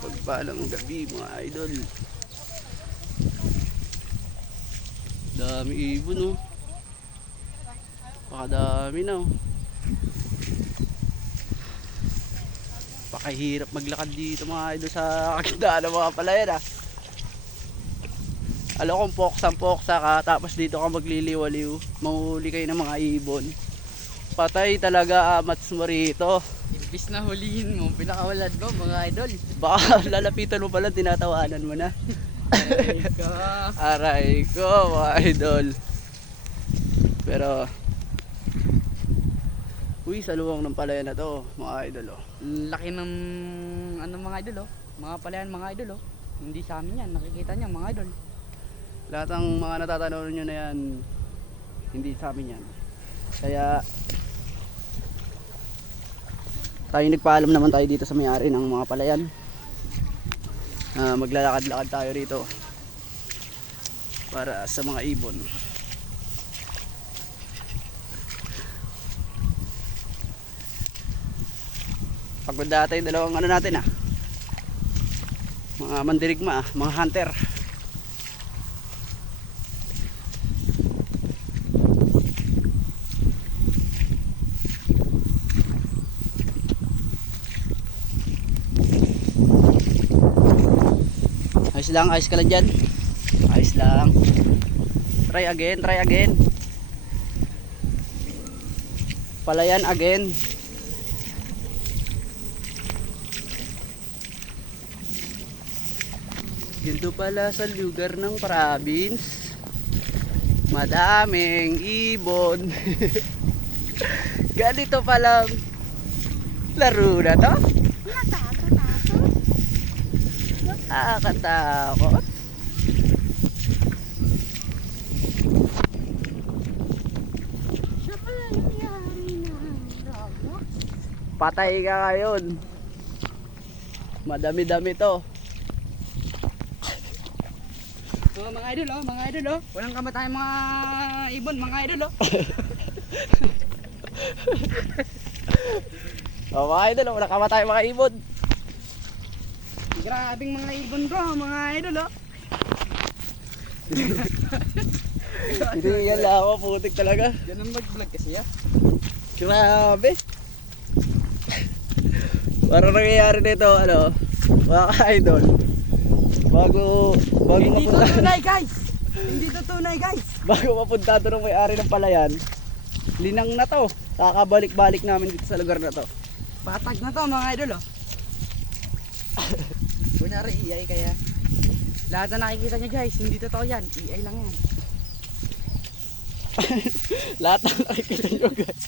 Mapagpalang gabi mga idol. Dami ibon oh. Pakadami na oh. Pakahirap maglakad dito mga idol sa kakitaan ng mga palayan ah. Alam kong poksa ka tapos dito ka magliliwaliw, manghuli kayo ng mga ibon. Patay talaga amats mo rito. Imbis na hulihin mo, pinakawalad mo mga idol. Baka lalapitan mo pala, tinatawanan mo na. Aray ka. Aray ko mga idol. Pero uy, sa luwang ng palayan na to mga idol oh. Laki ng ano mga idol oh. Mga palayan mga idol oh. Hindi sa amin yan, nakikita niya mga idol. Lahat ng mga natatanaw nyo na yan, hindi sa amin yan. Kaya tayo nagpaalam naman tayo dito sa may-ari ng mga palayan. Maglalakad-lakad tayo rito para sa mga ibon. Pagpunta tayo dalawang ano natin ah, mga mandirigma ah, mga hunter. Ayos lang, ayos ka lang dyan. Ayos lang. Try again, try again. Palayan again. Dito pala sa lugar ng province, madaming ibon. Ganito palang laro na to. Nakakatakot. Siya pala nangyari na Roblox. Patay ka ngayon. Madami-dami to. Mga idol oh, mga idol oh. Walang kamatay mga ibon mga idol oh. Oh, mga idol, wala kamatay mga ibon. Grabing mga ibon bro, mga idol oh. Hindi yan lang ako, putik talaga. Yan ang mag-vlog kasi ah. Grabe. Parang nangyayari nito, ano, mga idol. Bago Hindi to mapunta, tunay guys. Hindi to tunay guys. bago mapunta doon ng may-ari ng palayan, linang na to. Kakabalik-balik namin dito sa lugar na to. Patag na to mga idol oh. Kunyari EI kaya. Lahat na nakikita nyo guys, hindi totoo yan. EI lang yan. Lahat ng nakikita nyo guys.